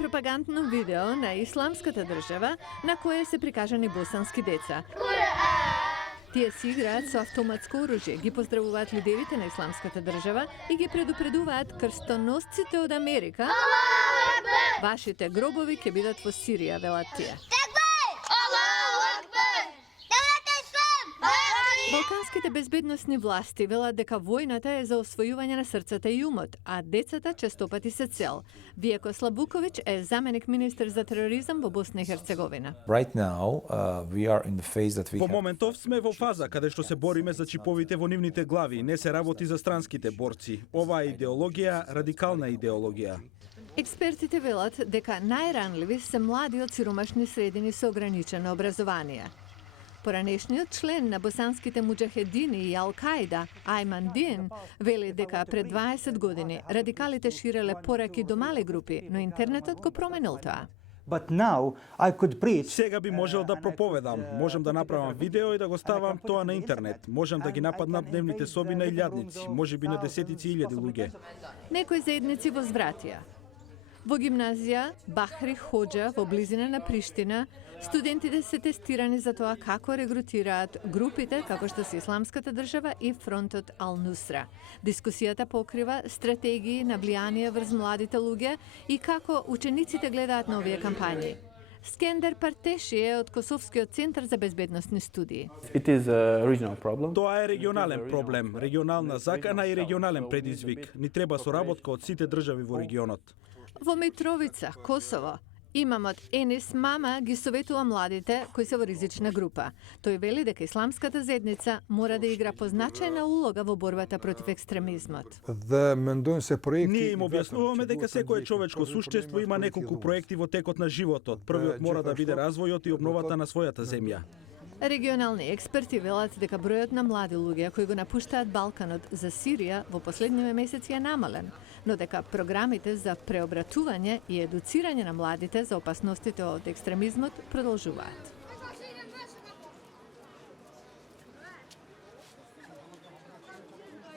пропагандно видео на исламската држава на кое се прикажани босански деца. Тие си играат со автоматско оружје, ги поздравуваат лидерите на исламската држава и ги предупредуваат крстоносците од Америка. Вашите гробови ќе бидат во Сирија, велат тие. Балканските безбедносни власти велат дека војната е за освојување на срцата и умот, а децата честопати се цел. Виеко Слабуковиќ е заменик министер за тероризам во Босна и Херцеговина. Во моментов сме во фаза каде што се бориме за чиповите во нивните глави, не се работи за странските борци. Оваа идеологија, радикална идеологија. Експертите велат дека најранливи се млади од сиромашни средини со ограничено образование. Поранешниот член на босанските муџахедини и Ал-Каида, Ајман Дин, вели дека пред 20 години радикалите ширеле пораки до мали групи, но интернетот го променил тоа. Сега би можел да проповедам, можам да направам видео и да го ставам тоа на интернет. Можам да ги нападнам дневните соби на илјадници, можеби на десетици илјади луѓе. Некои заедници возвратија. Во гимназија Бахри Хоџа во близина на Приштина, студентите се тестирани за тоа како регрутираат групите како што се Исламската држава и фронтот Ал-Нусра. Дискусијата покрива стратегии на влијание врз младите луѓе и како учениците гледаат на овие кампањи. Скендер Партеши е од Косовскиот центар за безбедносни студии. Тоа е регионален проблем, регионална закана и регионален предизвик. Ни треба соработка од сите држави во регионот. Во Митровица, Косово, имамот Енис Мама ги советува младите кои се во ризична група. Тој вели дека исламската заедница мора да игра позначајна улога во борбата против екстремизмот. Ние им објаснуваме дека секое човечко суштество има неколку проекти во текот на животот. Првиот мора да биде развојот и обновата на својата земја. Регионални експерти велат дека бројот на млади луѓе кои го напуштаат Балканот за Сирија во последниве месеци е намален, но дека програмите за преобратување и едуцирање на младите за опасностите од екстремизмот продолжуваат.